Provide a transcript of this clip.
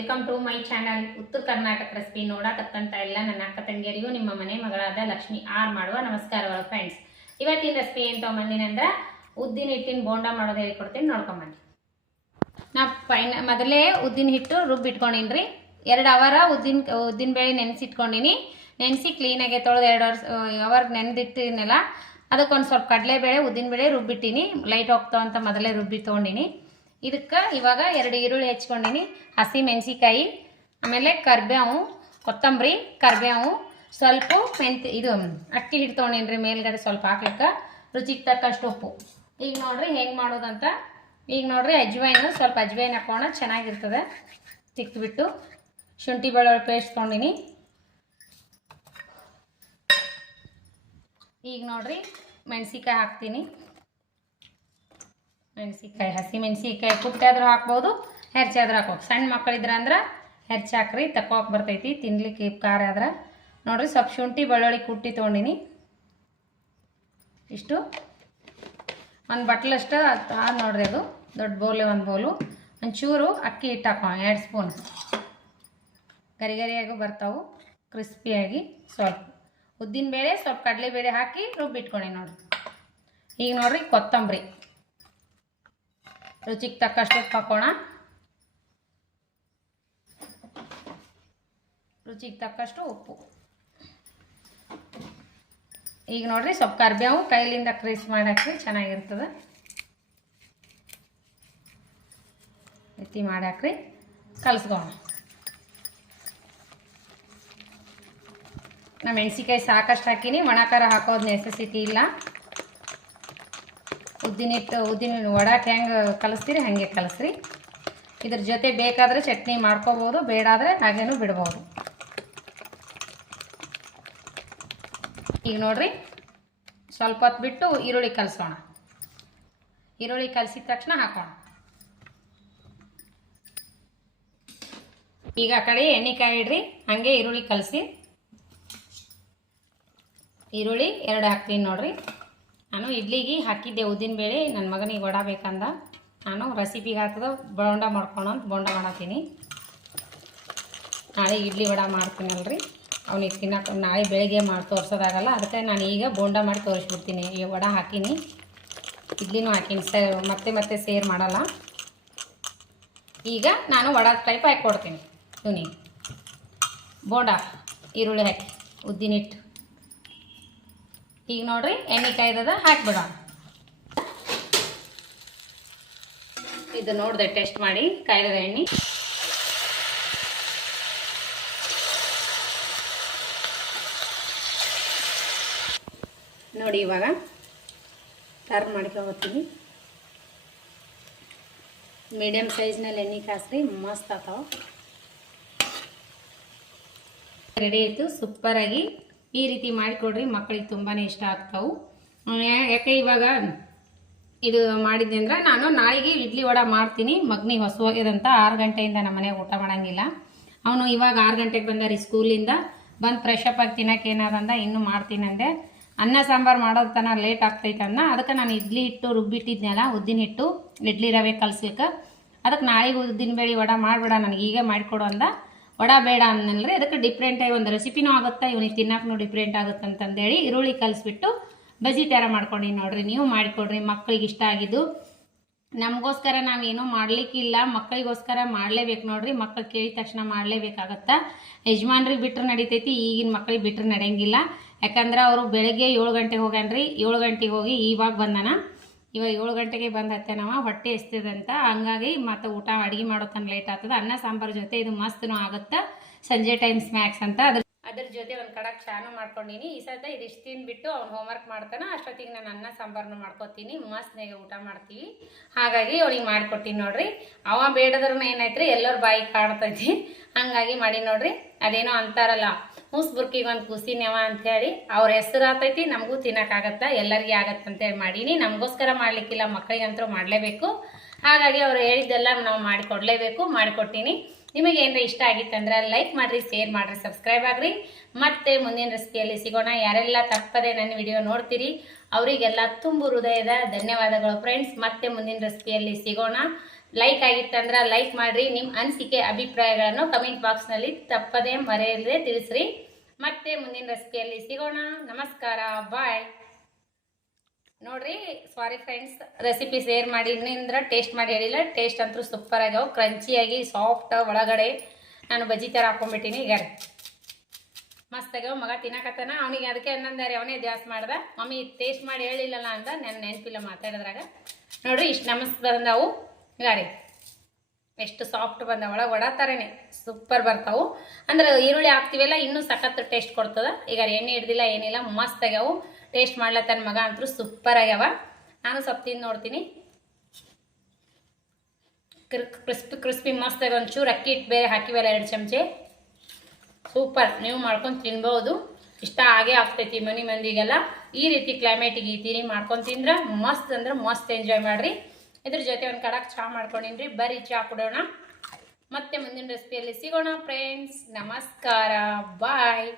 Welcome to my channel ಉತ್ತರ Karnataka recipe ನೋಡಕತ್ತಂತ ಎಲ್ಲ ನನ್ನ ಅಕ್ಕ ತಂಗಿಯರಿಗೂ ನಿಮ್ಮ ಮನೆ ಮಗಳಾದ ಲಕ್ಷ್ಮಿ ಆರ್ ಮಾಡುವ ನಮಸ್ಕಾರಗಳು ಫ್ರೆಂಡ್ಸ್. ಇವತ್ತಿನ ರೆಸಿಪಿ ಏನು ತೊಗೊಂಬಂದಿನಿ ಅಂದ್ರೆ ಉದ್ದಿನ ಹಿಟ್ಟಿನ ಬೋಂಡ ಮಾಡೋದು ಹೇಳಿಕೊಡ್ತೀನಿ, ನೋಡ್ಕೊಂಬನ್ನಿ. ನಾ ಮೊದಲೇ ಉದ್ದಿನ ಹಿಟ್ಟು ರುಬ್ಬಿಟ್ಕೊಂಡಿನಿ. 2 ಅವರ್ ಉದ್ದಿನ ಬೇಳೆ ನೆನೆಸಿಟ್ಕೊಂಡಿನಿ. ನೆನೆಸಿ ಕ್ಲೀನಾಗಿ ತೊಳೆದು 2 ಅವರ್ ನೆನೆದಿಟ್ಟಿನಲ್ಲ, ಅದಕ್ಕೊಂದು ಸ್ವಲ್ಪ ಕಡಲೆಬೇಳೆ ಉದ್ದಿನಬೇಳೆ ರುಬ್ಬಿಟ್ಟಿನಿ. ಲೈಟ್ ಹೋಗ್ತಾವ ಅಂತ ಮೊದಲೇ ರುಬ್ಬಿ ತೊಗೊಂಡಿನಿ. ಇದಕ್ಕೆ ಇವಾಗ 2 ಈರುಳ್ಳಿ ಹೆಚ್ಕೊಂಡಿನಿ, ಹಸಿ ಮೆಣಸಿಕಾಯಿ, ಆಮೇಲೆ ಕರಿಬೇವು, ಕೊತ್ತಂಬರಿ, ಕರಿಬೇವು, ಸ್ವಲ್ಪ ಇದು ಅಕ್ಕಿ ಹಿಟ್ಟು ತೊಗೊಂಡಿನಿ ಮೇಲ್ಗಡೆ ಸ್ವಲ್ಪ ಹಾಕ್ಲಿಕ್ಕೆ, ರುಚಿಗೆ ತಕ್ಕಷ್ಟು ಉಪ್ಪು. ಈಗ ನೋಡ್ರಿ ಹೆಂಗೆ ಮಾಡೋದಂತ. ಈಗ ನೋಡ್ರಿ ಅಜ್ವೈನು, ಸ್ವಲ್ಪ ಅಜ್ವೈನ್ ಹಾಕೋಣ, ಚೆನ್ನಾಗಿರ್ತದೆ. ತಿಕ್ಬಿಟ್ಟು ಶುಂಠಿ ಬೆಳ್ಳುಳ್ಳಿ ಪೇಸ್ಟ್ ತೊಗೊಂಡಿನಿ. ಈಗ ನೋಡ್ರಿ ಮೆಣಸಿಕಾಯಿ ಹಾಕ್ತೀನಿ. ಮೆಣಸಿಕಾಯಿ, ಹಸಿ ಮೆಣಸಿಕಾಯಿ ಕುಟ್ಟಾದ್ರೂ ಹಾಕ್ಬೋದು, ಹೆರ್ಚಾದ್ರೂ ಹಾಕ್ಬೋದು. ಸಣ್ಣ ಮಕ್ಕಳಿದ್ರೆ ಅಂದ್ರೆ ಹೆರ್ಚಿ ಹಾಕ್ರಿ, ತಕ್ಕೋಕೆ ಬರ್ತೈತಿ ತಿನ್ಲಿಕ್ಕೆ ಖಾರ ಆದ್ರೆ. ನೋಡ್ರಿ ಸ್ವಲ್ಪ ಶುಂಠಿ ಬೆಳ್ಳುಳ್ಳಿ ಕುಟ್ಟಿ ತೊಗೊಂಡಿನಿ. ಇಷ್ಟು ಒಂದು ಬಟ್ಲಷ್ಟು ಆದ ನೋಡ್ರಿ, ಅದು ದೊಡ್ಡ ಬೌಲೆ ಒಂದು ಬೌಲು. ಒಂಚೂರು ಅಕ್ಕಿ ಹಿಟ್ಟು ಹಾಕೋಣ, 2 ಸ್ಪೂನ್. ಗರಿಗರಿಯಾಗೂ ಬರ್ತಾವೆ ಕ್ರಿಸ್ಪಿಯಾಗಿ. ಸ್ವಲ್ಪ ಉದ್ದಿನಬೇಳೆ, ಸ್ವಲ್ಪ ಕಡಲೆಬೇಳೆ ಹಾಕಿ ರುಬ್ಬಿಟ್ಕೊಂಡಿ ನೋಡ್ರಿ. ಈಗ ನೋಡ್ರಿ ಕೊತ್ತಂಬರಿ, ರುಚಿಗೆ ತಕ್ಕಷ್ಟು ಉಪ್ಪು ಹಾಕೋಣ. ರುಚಿಗೆ ತಕ್ಕಷ್ಟು ಉಪ್ಪು. ಈಗ ನೋಡ್ರಿ ಸ್ವಲ್ಪ ಕರಿಬೇವು ಕೈಲಿಂದ ಕ್ರೀಸ್ ಮಾಡಾಕ್ರಿ, ಚೆನ್ನಾಗಿರ್ತದೆ. ಎತ್ತಿ ಮಾಡಾಕ್ರಿ, ಕಲಸ್ಕೋಣ. ನಾ ಮೆಣಸಿಕಾಯಿ ಸಾಕಷ್ಟು ಹಾಕಿನಿ, ಒಣಕಾರ ಹಾಕೋದು ನೆಸೆಸಿಟಿ ಇಲ್ಲ. ಉದ್ದಿನ ವಡಾಕ್ಕೆ ಹೆಂಗೆ ಕಲಿಸ್ತೀರಿ ಹಾಗೆ ಕಲಿಸ್ರಿ. ಇದ್ರ ಜೊತೆ ಬೇಕಾದರೆ ಚಟ್ನಿ ಮಾಡ್ಕೋಬೋದು, ಬೇಡಾದರೆ ಹಾಗೇನೂ ಬಿಡ್ಬೋದು. ಈಗ ನೋಡ್ರಿ ಸ್ವಲ್ಪ ಹೊತ್ತು ಬಿಟ್ಟು ಈರುಳ್ಳಿ ಕಲಸೋಣ. ಈರುಳ್ಳಿ ಕಲಸಿದ ತಕ್ಷಣ ಹಾಕೋಣ. ಈಗ ಆ ಕಡೆ ಎಣ್ಣೆ ಕಾಯಿ ಇಡ್ರಿ, ಹಾಗೆ ಈರುಳ್ಳಿ ಕಲಸಿ. ಈರುಳ್ಳಿ 2 ಹಾಕ್ತೀನಿ ನೋಡ್ರಿ. ನಾನು ಇಡ್ಲಿಗೆ ಹಾಕಿದ್ದೆ ಉದ್ದಿನಬೇಳೆ, ನನ್ನ ಮಗನಿಗೆ ವಡ ಬೇಕಂದ. ನಾನು ರೆಸಿಪಿಗೆ ಹಾಕಿದ ಬೋಂಡ ಮಾಡ್ಕೊಳಂತ ಬೋಂಡ ಮಾಡತ್ತೀನಿ. ನಾಳೆ ಇಡ್ಲಿ ವಡ ಮಾಡ್ತೀನಲ್ರಿ, ಅವನಿಗೆ ತಿನ್ನಕ್ಕೆ ನಾಳೆ ಬೆಳಗ್ಗೆ ಮಾಡಿ ತೋರಿಸೋದಾಗಲ್ಲ, ಅದಕ್ಕೆ ನಾನು ಈಗ ಬೋಂಡ ಮಾಡಿ ತೋರಿಸ್ಬಿಡ್ತೀನಿ. ಈ ವಡ ಹಾಕೀನಿ, ಇಡ್ಲಿನೂ ಹಾಕೀನಿ, ಮತ್ತೆ ಸೇರ್ ಮಾಡಲ್ಲ. ಈಗ ನಾನು ವಡ ಟೈಪ್ ಹಾಕಿ ಕೊಡ್ತೀನಿ. ಇವನಿ ಬೋಂಡ ಈರುಳ್ಳಿ ಹಾಕಿ ಉದ್ದಿನ ಹಿಟ್ಟು. ಈಗ ನೋಡ್ರಿ ಎಣ್ಣೆ ಕಾಯ್ದದ ಹಾಕಿಬಿಡೋಣ. ಇದು ನೋಡಿದೆ ಟೆಸ್ಟ್ ಮಾಡಿ ಕಾಯ್ದದ ಎಣ್ಣೆ. ನೋಡಿ ಇವಾಗ ಟರ್ನ್ ಮಾಡ್ಕೊತೀನಿ. ಮೀಡಿಯಮ್ ಸೈಜ್ನಲ್ಲಿ ಎಣ್ಣೆ ಕಾಸ್ರಿ, ಮಸ್ತ್ ಆಗ್ತಾವ. ರೆಡಿ ಆಯಿತು, ಸೂಪರಾಗಿ. ಈ ರೀತಿ ಮಾಡಿಕೊಡ್ರಿ, ಮಕ್ಕಳಿಗೆ ತುಂಬಾ ಇಷ್ಟ ಆಗ್ತಾವೆ. ಯಾಕೆ ಇವಾಗ ಇದು ಮಾಡಿದ್ದೆ ಅಂದ್ರೆ ನಾನು ನಾಳೆಗೆ ಇಡ್ಲಿ ವಡ ಮಾಡ್ತೀನಿ. ಮಗನಿಗೆ ಹೊಸವಾಗ್ಯದಂತ 6 ಗಂಟೆಯಿಂದ ನಮ್ಮ ಮನೆಗೆ ಊಟ ಮಾಡೋಂಗಿಲ್ಲ. ಅವನು ಇವಾಗ 6 ಗಂಟೆಗೆ ಬಂದಾರಿ ಸ್ಕೂಲಿಂದ, ಬಂದು ಫ್ರೆಶ್ ಅಪ್ ಆಗಿ ತಿನ್ನೋಕೆ ಏನಾದಂದ ಇನ್ನೂ ಮಾಡ್ತೀನಿ ಅಂದೆ. ಅನ್ನ ಸಾಂಬಾರು ಮಾಡೋದು ತನಕ ಲೇಟ್ ಆಗ್ತೈತೆ ಅನ್ನ, ಅದಕ್ಕೆ ನಾನು ಇಡ್ಲಿ ಹಿಟ್ಟು ರುಬ್ಬಿಟ್ಟಿದ್ನಲ್ಲ ಉದ್ದಿನ ಹಿಟ್ಟು, ಇಡ್ಲಿ ರವೆ ಕಲಸ್ಲಿಕ್ಕೆ, ಅದಕ್ಕೆ ನಾಳೆಗೆ ಉದ್ದಿನ ಬೇಳೆ ವಡ ಮಾಡಿಬಿಡ ನನಗೆ ಈಗ ಮಾಡಿಕೊಡು ಅಂದ. ವಡ ಬೇಡ ಅನ್ನಲ್ರಿ, ಅದಕ್ಕೆ ಡಿಫ್ರೆಂಟಾಗಿ ಒಂದು ರೆಸಿಪಿನೂ ಆಗುತ್ತೆ, ಇವನಿಗೆ ತಿನ್ನಕ್ಕೂ ಡಿಫ್ರೆಂಟ್ ಆಗುತ್ತೆ ಅಂತಂದೇಳಿ ಈರುಳ್ಳಿ ಕಲಿಸ್ಬಿಟ್ಟು ಬಜ್ಜಿ ಥರ ಮಾಡ್ಕೊಂಡು ನೋಡ್ರಿ. ನೀವು ಮಾಡಿಕೊಡ್ರಿ, ಮಕ್ಕಳಿಗೆ ಇಷ್ಟ ಆಗಿದ್ದು. ನಮಗೋಸ್ಕರ ನಾವೇನೂ ಮಾಡಲಿಕ್ಕಿಲ್ಲ, ಮಕ್ಕಳಿಗೋಸ್ಕರ ಮಾಡಲೇಬೇಕು ನೋಡ್ರಿ. ಮಕ್ಕಳು ಕೇಳಿದ ತಕ್ಷಣ ಮಾಡಲೇಬೇಕಾಗತ್ತೆ. ಯಜಮಾನ್ರಿಗೆ ಬಿಟ್ಟರೆ ನಡಿತೈತಿ, ಈಗಿನ ಮಕ್ಕಳಿಗೆ ಬಿಟ್ಟರೆ ನಡೆಯಂಗಿಲ್ಲ. ಯಾಕಂದ್ರೆ ಅವರು ಬೆಳಗ್ಗೆ 7 ಗಂಟೆಗೆ ಹೋಗ್ಯಾನ್ರಿ, 7 ಗಂಟೆಗೆ ಹೋಗಿ ಇವಾಗ ಬಂದಾನ. ಇವಾಗ 7 ಗಂಟೆಗೆ ಬಂದು ಹತ್ತೇನವ, ಹೊಟ್ಟೆ ಎಸ್ತದಂತ. ಹಂಗಾಗಿ ಮತ್ತು ಊಟ ಅಡುಗೆ ಮಾಡೋತನ ಲೇಟ್ ಆಗ್ತದೆ. ಅನ್ನ ಸಾಂಬಾರು ಜೊತೆ ಇದು ಮಸ್ತೂ ಆಗುತ್ತೆ, ಸಂಜೆ ಟೈಮ್ ಸ್ನ್ಯಾಕ್ಸ್ ಅಂತ. ಅದ್ರ ಜೊತೆ ಒಂದು ಕಡಕ್ ಚಾನು ಮಾಡ್ಕೊಂಡಿನಿ. ಈ ಸದ್ಯ ಇದಿಷ್ಟು ತಿಂದ್ಬಿಟ್ಟು ಅವ್ನು ಹೋಮ್ವರ್ಕ್ ಮಾಡ್ತಾನೆ, ಅಷ್ಟೊತ್ತಿಗೆ ನಾನು ಅನ್ನ ಸಾಂಬಾರನ್ನು ಮಾಡ್ಕೊತೀನಿ. ಮಸ್ತ್ನಾಗೆ ಊಟ ಮಾಡ್ತೀವಿ. ಹಾಗಾಗಿ ಅವಳಿಗೆ ಮಾಡಿಕೊಡ್ತೀನಿ ನೋಡ್ರಿ. ಅವ ಬೇಡದ್ರೂ ಏನಾಯ್ತು ಎಲ್ಲರ ಬಾಯಿ ಕಾಣ್ತೈತಿ, ಹಂಗಾಗಿ ಮಾಡಿ ನೋಡ್ರಿ. ಅದೇನೋ ಅಂತಾರಲ್ಲ, ಮೂಸ್ ಬುರ್ಕಿಗೆ ಒಂದು ಕೂಸಿನ್ಯವ ಅಂಥೇಳಿ, ಅವ್ರ ಹೆಸರು ಆಗ್ತೈತಿ, ನಮಗೂ ತಿನ್ನೋಕ್ಕಾಗತ್ತೆ, ಎಲ್ಲರಿಗೆ ಆಗತ್ತೆ ಅಂತೇಳಿ ಮಾಡೀನಿ. ನಮಗೋಸ್ಕರ ಮಾಡಲಿಕ್ಕಿಲ್ಲ, ಮಕ್ಕಳಿಗಂತೂ ಮಾಡಲೇಬೇಕು. ಹಾಗಾಗಿ ಅವ್ರು ಹೇಳಿದ್ದೆಲ್ಲ ನಾವು ಮಾಡಿಕೊಡ್ಲೇಬೇಕು, ಮಾಡಿಕೊಡ್ತೀನಿ. ನಿಮಗೆ ಏನಾರ ಇಷ್ಟ ಆಗಿತ್ತಂದ್ರೆ ಲೈಕ್ ಮಾಡಿರಿ, ಶೇರ್ ಮಾಡಿರಿ, ಸಬ್ಸ್ಕ್ರೈಬ್ ಆಗಿರಿ. ಮತ್ತೆ ಮುಂದಿನ ರೆಸಿಪಿಯಲ್ಲಿ ಸಿಗೋಣ. ಯಾರೆಲ್ಲ ತಪ್ಪದೆ ನನ್ನ ವಿಡಿಯೋ ನೋಡ್ತೀರಿ ಅವರಿಗೆಲ್ಲ ತುಂಬು ಹೃದಯದ ಧನ್ಯವಾದಗಳು ಫ್ರೆಂಡ್ಸ್. ಮತ್ತೆ ಮುಂದಿನ ರೆಸಿಪಿಯಲ್ಲಿ ಸಿಗೋಣ. ಲೈಕ್ ಆಗಿತ್ತಂದ್ರೆ ಲೈಕ್ ಮಾಡಿರಿ. ನಿಮ್ಮ ಅನಿಸಿಕೆ ಅಭಿಪ್ರಾಯಗಳನ್ನು ಕಮೆಂಟ್ ಬಾಕ್ಸ್ನಲ್ಲಿ ತಪ್ಪದೇ ಮರೆಯದೇ ತಿಳಿಸ್ರಿ. ಮತ್ತೆ ಮುಂದಿನ ರೆಸಿಪಿಯಲ್ಲಿ ಸಿಗೋಣ. ನಮಸ್ಕಾರ, ಬಾಯ್. ನೋಡ್ರಿ, ಸಾರಿ ಫ್ರೆಂಡ್ಸ್, ರೆಸಿಪಿ ಶೇರ್ ಮಾಡಿ ಇನ್ನಿಂದ್ರ ಟೇಸ್ಟ್ ಮಾಡಿ ಹೇಳಿಲ್ಲ. ಟೇಸ್ಟ್ ಅಂತೂ ಸೂಪರ್ ಆಗ್ಯಾವ, ಕ್ರಂಚಿಯಾಗಿ ಸಾಫ್ಟ್. ಒಳಗಡೆ ನಾನು ಬಜ್ಜಿ ಥರ ಹಾಕೊಂಡ್ಬಿಟ್ಟಿನಿ. ಈಗ ಮಸ್ತ್ ಆಗ್ಯಾವ. ಮಗ ತಿನ್ನಕತ್ತಾನ, ಅವನಿಗೆ ಅದಕ್ಕೆ ಅನ್ನಂದಾರೆ ಅವನೇ ಜಾಸ್ತಿ ಮಾಡ್ದ. ಮಮ್ಮಿ ಟೇಸ್ಟ್ ಮಾಡಿ ಹೇಳಿಲ್ಲಲ್ಲ ಅಂತ ನನ್ನ ನೆನಪಿಲ್ಲ ಮಾತಾಡಿದ್ರಾಗ. ನೋಡ್ರಿ, ಇಷ್ಟು ನಮಸ್ತ್ ಬಂದವು. ಈಗ ರೀ ಎಷ್ಟು ಸಾಫ್ಟ್ ಬಂದವ, ಒಳಗೆ ಒಡತಾರೇನೆ ಸೂಪರ್ ಬರ್ತಾವು. ಅಂದ್ರೆ ಈರುಳ್ಳಿ ಹಾಕ್ತಿವಲ್ಲ, ಇನ್ನೂ ಸಖತ್ ಟೇಸ್ಟ್ ಕೊಡ್ತದ. ಈಗ ಎಣ್ಣೆ ಹಿಡ್ದಿಲ್ಲ ಏನಿಲ್ಲ, ಮಸ್ತ್ ಆಗ್ಯಾವು. ಟೇಸ್ಟ್ ಮಾಡ್ಲತ್ತನ ಮಗ ಅಂತೂ ಸೂಪರ್ ಆಗ್ಯಾವ. ನಾನು ಸ್ವಲ್ಪ ತಿಂದು ನೋಡ್ತೀನಿ. ಕ್ರಿಸ್ಪಿ ಮಸ್ತ್ ಆಗಿ ಒಂಚೂರು ಅಕ್ಕಿ ಹಿಟ್ಟು ಬೇರೆ ಹಾಕಿವಲ್ಲ 2 ಚಮಚೆ. ಸೂಪರ್. ನೀವು ಮಾಡ್ಕೊಂಡು ತಿನ್ಬೋದು. ಇಷ್ಟ ಆಗೇ ಆಗ್ತೈತಿ ಮನೆ ಮಂದಿಗೆಲ್ಲ. ಈ ರೀತಿ ಕ್ಲೈಮೇಟಿಗೆ ಈ ತೀರಿ ಮಾಡ್ಕೊಂಡು ತಿಂದ್ರೆ ಮಸ್ತ್ ಅಂದ್ರೆ ಮಸ್ತ್ ಎಂಜಾಯ್ ಮಾಡಿರಿ. ಇದ್ರ ಜೊತೆ ಒಂದು ಕಡಕ್ ಚಹಾ ಮಾಡ್ಕೊಂಡಿನ್ರಿ. ಬರೀ ಚಹಾ ಕುಡೋಣ. ಮತ್ತೆ ಮುಂದಿನ ರೆಸಿಪಿಯಲ್ಲಿ ಸಿಗೋಣ ಫ್ರೆಂಡ್ಸ್. ನಮಸ್ಕಾರ, ಬಾಯ್.